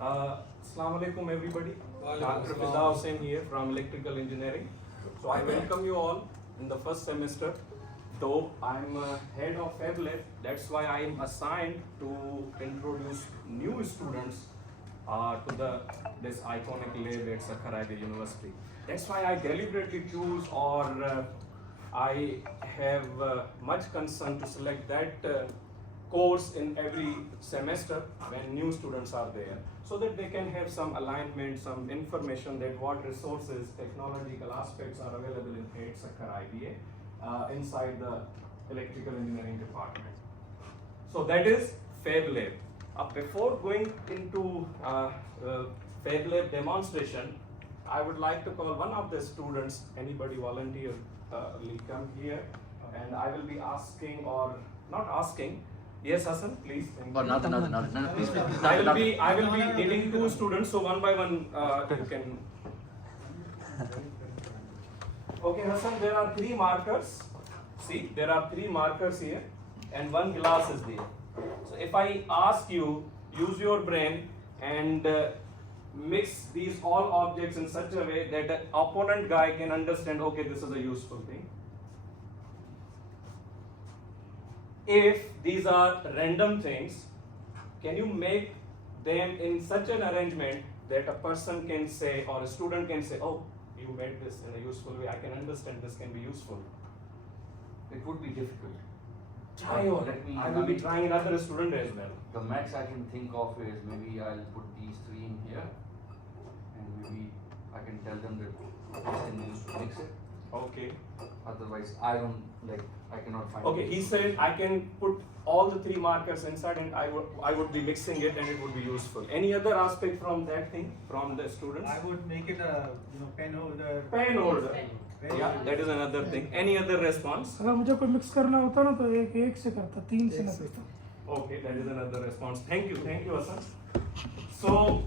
Assalamu alaikum everybody. Dr. Fida Hussain here from Electrical Engineering. So I welcome you all in the first semester. Though I'm head of Fab Lab, that's why I'm assigned to introduce new students to this iconic lab at Sukkur IBA University. That's why I deliberately choose or I have much concern to select that course in every semester when new students are there, so that they can have some alignment, some information that what resources, technological aspects are available in HEC Sukkur IBA inside the electrical engineering department. So that is Fab Lab. Before going into Fab Lab demonstration, I would like to call one of the students, anybody volunteer, come here, and I will be asking or not asking. Yes, Hassan, please. Oh, nothing, please. I will be needing two students, so one by one you can. Okay, Hassan, there are three markers. See, there are three markers here, and one glass is there. So if I ask you, use your brain and mix these all objects in such a way that the opponent guy can understand, okay, this is a useful thing. If these are random things, can you make them in such an arrangement that a person can say or a student can say, oh, you made this in a useful way, I can understand this can be useful. It would be difficult. Try or I will be trying another student as well. The max I can think of is maybe I'll put these three in here, and maybe I can tell them that this can use to mix it. Okay. Otherwise, I cannot find. Okay, he said I can put all the three markers inside and I would be mixing it and it would be useful. Any other aspect from that thing, from the students? I would make it a pen holder. Pen holder. Yeah, that is another thing. Any other response? अगर मुझे कोई mix करना होता ना तो एक से करता, तीन से ना करता. Okay, that is another response. Thank you, Hassan. So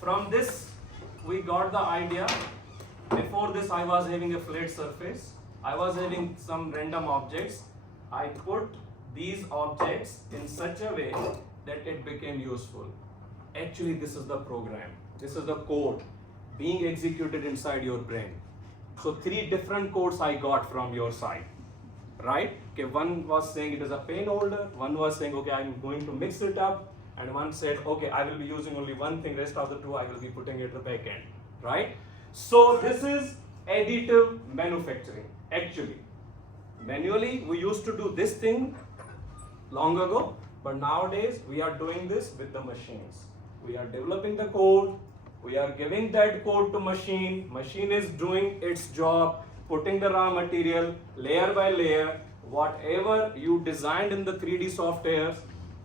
from this we got the idea. Before this I was having a flat surface. I was having some random objects. I put these objects in such a way that it became useful. Actually, this is the program. This is the code being executed inside your brain. So three different codes I got from your side, right? Okay, one was saying it is a pen holder, one was saying, okay, I'm going to mix it up, and one said, okay, I will be using only one thing, rest of the two I will be putting at the back end, right? So this is additive manufacturing. Actually, manually we used to do this thing long ago, but nowadays we are doing this with the machines. We are developing the code, we are giving that code to machine is doing its job, putting the raw material layer by layer, whatever you designed in the 3D softwares,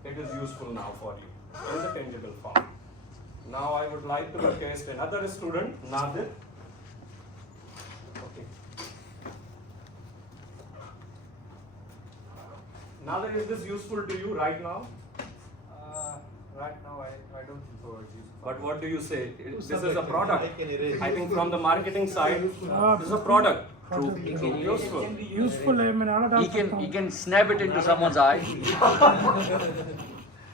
it is useful now for you in the tangible form. Now I would like to request another student, Nadir. Okay. Nadir, is this useful to you right now? Right now, I don't think so it's useful. But what do you say? This is a product. I think from the marketing side, this is a product. True. Useful. Useful है मैंने आना डाल सकता हूँ. He can snap it into someone's eye.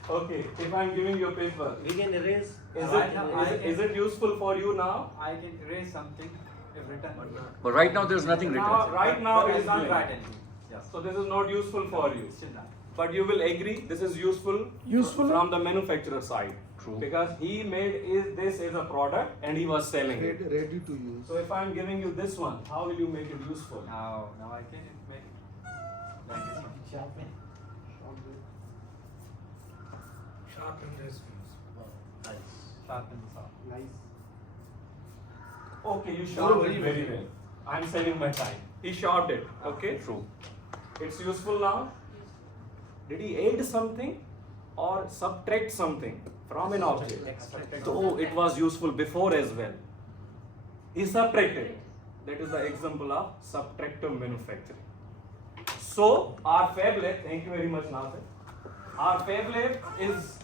Okay, if I'm giving you a paper, We can erase. is it useful for you now? I can erase something if written. But right now there's nothing written. Right now But it I is can't doing. write anything. Yes. So this is not useful for you. Still not. But you will agree this is useful from the manufacturer side. True. Because he made this as a product and he was selling it. Ready to use. So if I'm giving you this one, how will you make it useful? Now I can make like this one. Sharpen. Sharpen this one. Sharpen this off. Nice. Okay, you sharpened it very well. I'm saving my time. He sharpened it. Okay. True. It's useful now. Did he add something or subtract something from an object? So it was useful before as well. He subtracted. That is the example of subtractive manufacturing. So our Fab Lab, thank you very much, Nathar. Our Fab Lab is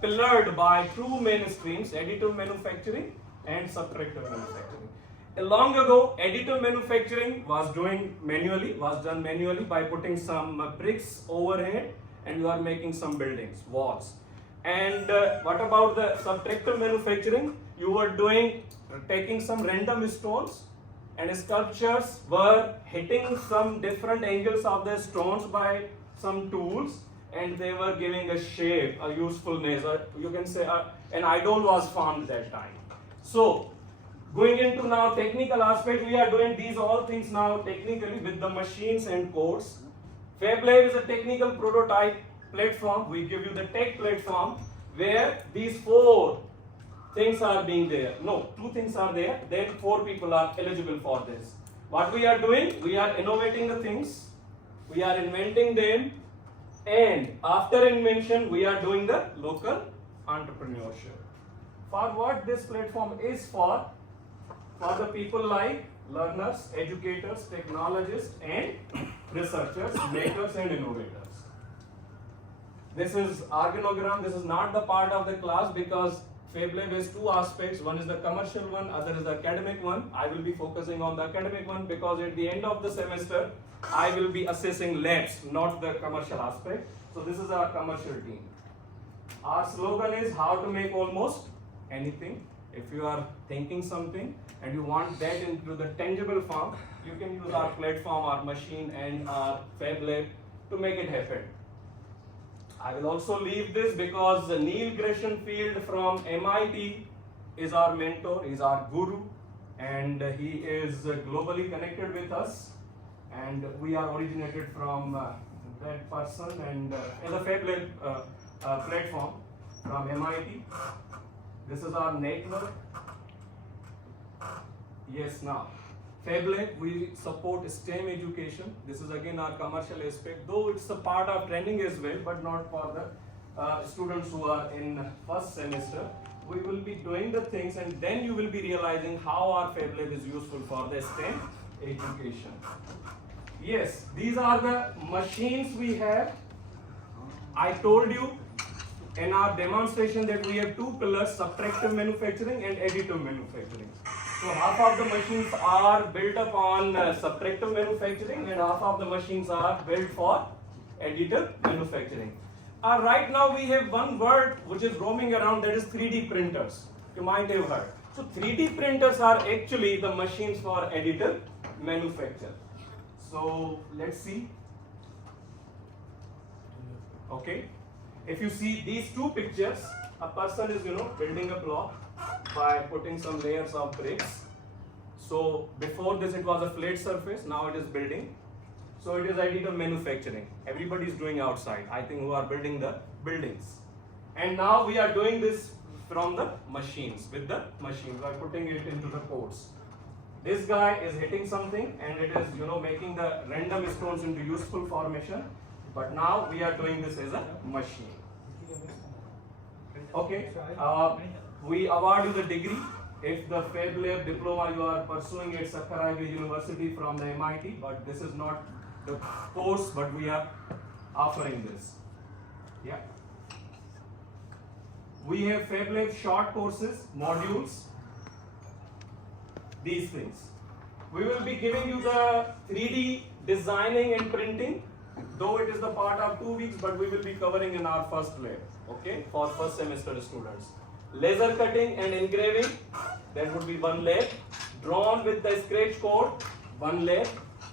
pillared by two main streams, additive manufacturing and subtractive manufacturing. Long ago, additive manufacturing was done manually by putting some bricks overhead and you are making some buildings, walls. And what about the subtractive manufacturing? You were taking some random stones, and sculptures were hitting some different angles of the stones by some tools, and they were giving a shape, a usefulness, or you can say an idol was formed that time. So, going into now technical aspect, we are doing these all things now technically with the machines and codes. FabLab is a technical prototype platform. We give you the tech platform where these 4 things are being there. No, 2 things are there, then 4 people are eligible for this. What we are doing? We are innovating the things, we are inventing them, and after invention, we are doing the local entrepreneurship. For what this platform is for the people like learners, educators, technologists, and researchers, makers, and innovators. This is organogram. This is not the part of the class because FabLab has 2 aspects. One is the commercial one, other is the academic one. I will be focusing on the academic one because at the end of the semester, I will be assessing labs, not the commercial aspect. So this is our commercial team. Our slogan is how to make almost anything. If you are thinking something and you want that into the tangible form, you can use our platform, our machine, and our FabLab to make it happen. I will also leave this because Neil Gresham-Field from MIT is our mentor, is our guru, and he is globally connected with us, and we are originated from that person, and as a FabLab platform from MIT. This is our network. Yes, now FabLab, we support STEM education. This is again our commercial aspect, though it's a part of training as well, but not for the students who are in first semester. We will be doing the things, and then you will be realizing how our FabLab is useful for the STEM education. Yes, these are the machines we have. I told you in our demonstration that we have 2 pillars, subtractive manufacturing and additive manufacturing. So half of the machines are built upon subtractive manufacturing and half of the machines are built for additive manufacturing. Right now we have one word which is roaming around, that is 3D printers. You might have heard. So 3D printers are actually the machines for additive manufacture. So let's see. Okay. If you see these 2 pictures, a person is building a block by putting some layers of bricks. So before this it was a flat surface, now it is building. So it is additive manufacturing. Everybody is doing outside, I think, who are building the buildings. And now we are doing this from the machines, with the machines, by putting it into the codes. This guy is hitting something and it is making the random stones into useful formation. But now we are doing this as a machine. Okay, we award you the degree if the FabLab diploma you are pursuing at Sukkur IBA University from the MIT, but this is not the course, but we are offering this. Yeah. We have FabLab short courses, modules, these things. We will be giving you the 3D designing and printing, though it is the part of 2 weeks, but we will be covering in our first lab, okay, for first semester students. Laser cutting and engraving, that would be 1 lab. Drawn with the scratch code, 1 lab.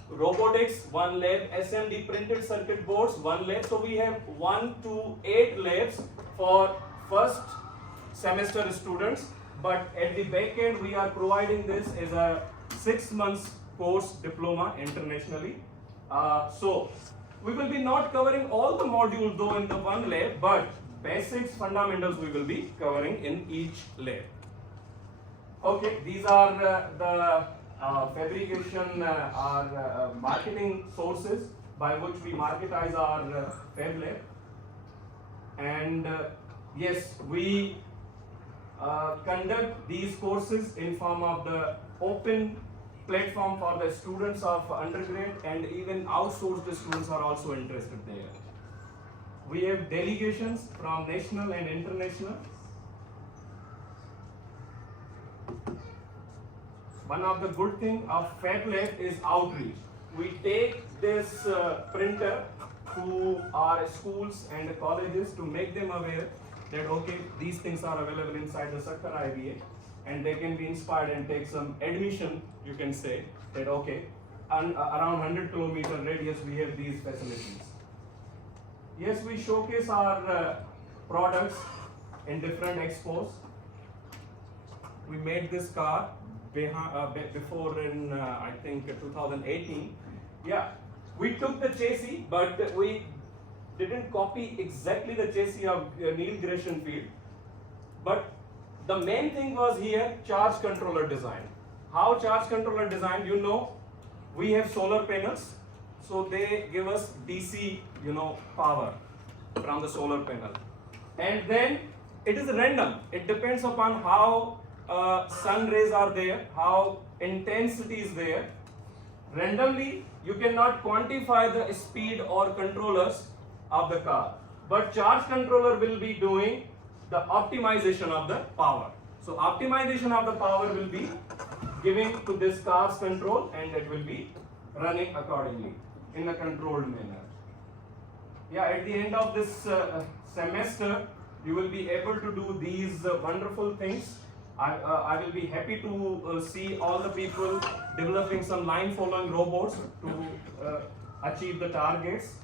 Robotics, 1 lab. SMD printed circuit boards, 1 lab. So we have 1 to 8 labs for first semester students, but at the back end we are providing this as a 6 months course diploma internationally. So we will be not covering all the modules though in the 1 lab, but basics, fundamentals we will be covering in each lab. Okay, these are the fabrication or marketing sources by which we marketize our FabLab. And yes, we conduct these courses in form of the open platform for the students of undergrad, and even outsourced students are also interested there. We have delegations from national and international. One of the good things of FabLab is outreach. We take this printer to our schools and colleges to make them aware that okay, these things are available inside the Sukkur IBA, and they can be inspired and take some admission. You can say that okay, and around 100-kilometer radius we have these facilities. Yes, we showcase our products in different expos. We made this car before in I think 2018. Yeah, we took the chassis, but we didn't copy exactly the chassis of Neil Gresham field. But the main thing was here charge controller design. How charge controller design? You know, we have solar panels, so they give us DC, power from the solar panel, and then it is random. It depends upon how sun rays are there, how intensity is there. Randomly, you cannot quantify the speed or controllers of the car, but charge controller will be doing the optimization of the power. So optimization of the power will be giving to this car's control, and it will be running accordingly in a controlled manner. Yeah, at the end of this semester, you will be able to do these wonderful things. I will be happy to see all the people developing some line following robots to achieve the targets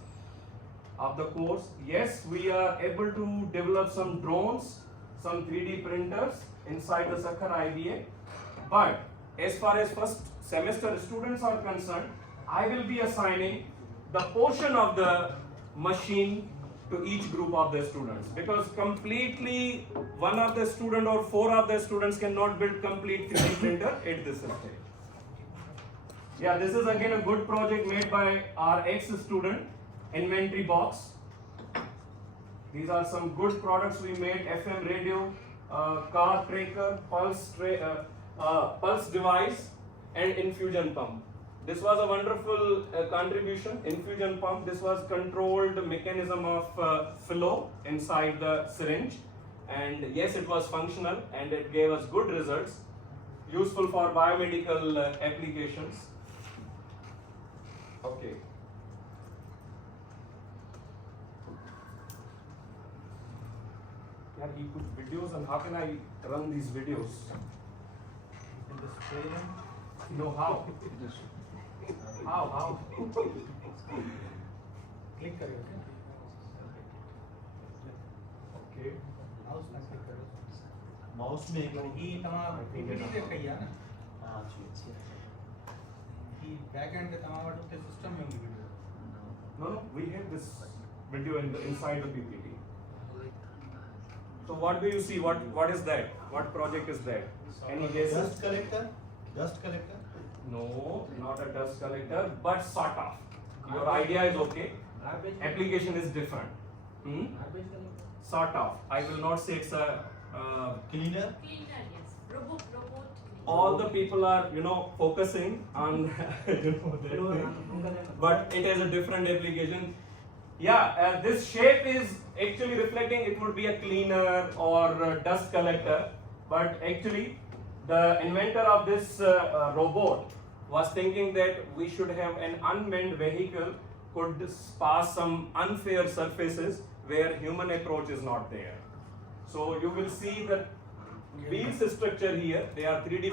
of the course. Yes, we are able to develop some drones, some 3D printers inside the Sukkur IBA. But as far as first semester students are concerned, I will be assigning the portion of the machine to each group of the students, because completely one of the student or 4 of the students cannot build complete 3D printer at this stage. Yeah, this is again a good project made by our ex-student, inventory box. These are some good products we made: FM radio, car tracker, pulse device, and infusion pump. This was a wonderful contribution. Infusion pump, this was controlled mechanism of flow inside the syringe, and yes, it was functional and it gave us good results, useful for biomedical applications. Okay. Yeah, he put videos, and how can I run these videos? In the spray. You know how? How? Click करिए, Okay. Mouse में click करो. Mouse में एक ई तमाम PPT पे कही है ना. ई बैक एंड के तमाम वाटो के सिस्टम में होंगी video. No, we have this video inside the PPT. So what do you see? What is that? What project is that? Any guesses? Dust collector. Dust collector. No, not a dust collector, but sort of. Your idea is okay. Application is different. Sort of. I will not say it's a. Cleaner. Cleaner, yes. Robot. All the people are, focusing on, that, but it has a different application. Yeah, this shape is actually reflecting it would be a cleaner or a dust collector, but actually the inventor of this robot was thinking that we should have an unmanned vehicle could pass some unfair surfaces where human approach is not there. So you will see that wheels structure here, they are 3D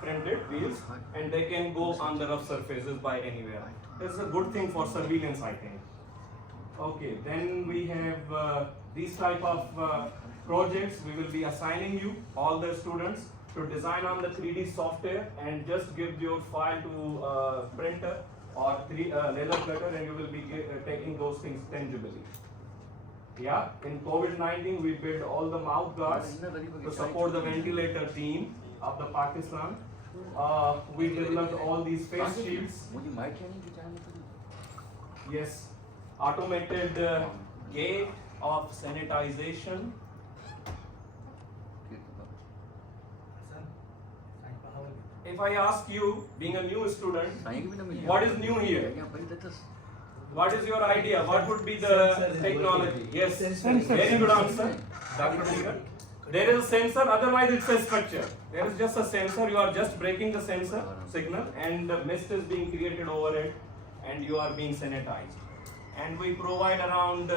printed wheels, and they can go on the rough surfaces by anywhere. It's a good thing for surveillance, I think. Okay, then we have these type of projects. We will be assigning you, all the students, to design on the 3D software and just give your file to printer or laser cutter, and you will be taking those things tangibly. Yeah, in COVID-19 we built all the mouth guards to support the ventilator team of the Pakistan. We developed all these face shields. Yes, automated gate of sanitization. If I ask you, being a new student, what is new here? What is your idea? What would be the technology? Yes, very good answer, Dr. Meeran. There is a sensor, otherwise it's a structure. There is just a sensor, you are just breaking the sensor signal, and the mist is being created over it, and you are being sanitized. And we provide around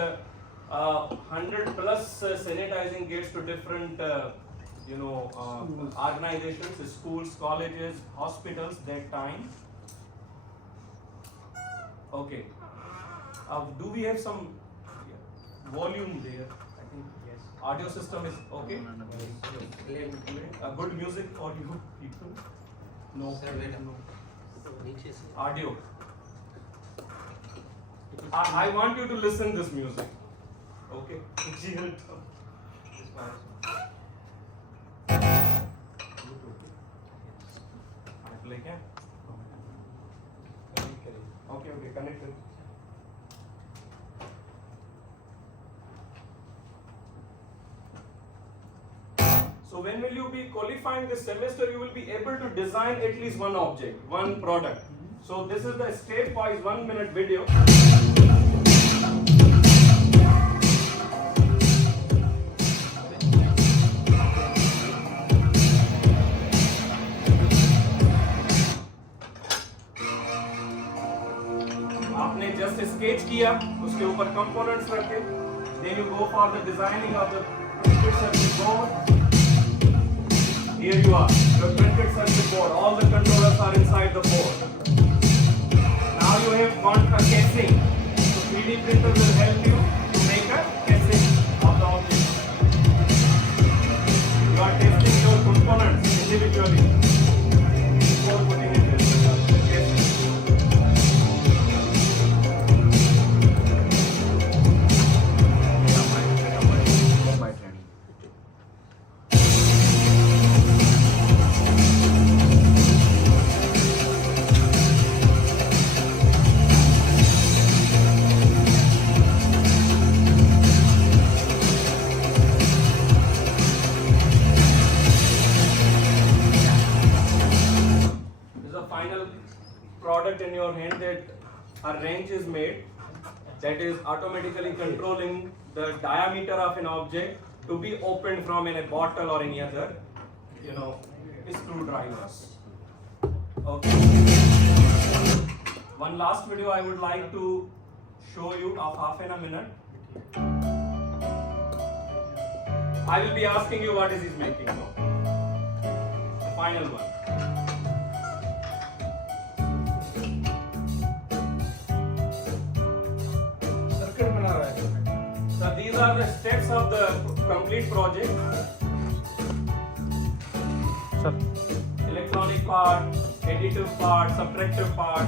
100 plus sanitizing gates to different, organizations, schools, colleges, hospitals that time. Okay. Do we have some volume there? I think Yes. audio system is okay. Good music for you people. No. Audio. I want you to listen this music. Okay. Play क्या? Okay, connected. So when will you be qualifying this semester, you will be able to design at least one object, one product. So this is the step-wise 1-minute video. आपने just sketch किया, उसके ऊपर components रखे, then you go for the designing of the printed circuit board. Here you are, the printed circuit board. All the controllers are inside the board. Now you have got a casing. So 3D printer will help you to make a casing of the object. You are testing your components individually before putting it in the casing. My training. This is a final product in your hand that a wrench is made that is automatically controlling the diameter of an object to be opened from in a bottle or any other, screwdrivers. Okay. One last video I would like to show you of half in a minute. I will be asking you what is he making now. The final one. Circuit बना रहा है. So these are the steps of the complete project. Sir. Electronic part, additive part, subtractive part.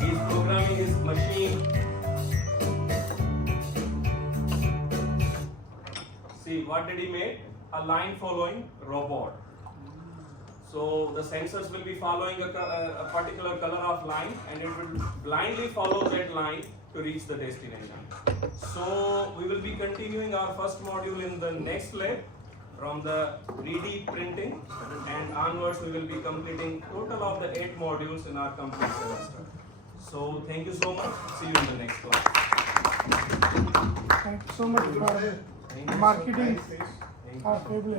He's programming his machine. See, what did he make? A line following robot. So the sensors will be following a particular color of line, and it will blindly follow that line to reach the destination. So we will be continuing our first module in the next lab from the 3D printing, and onwards we will be completing total of the 8 modules in our complete semester. So thank you so much. See you in the next class. Thank you so much for Thank you. marketing Thank you. our table.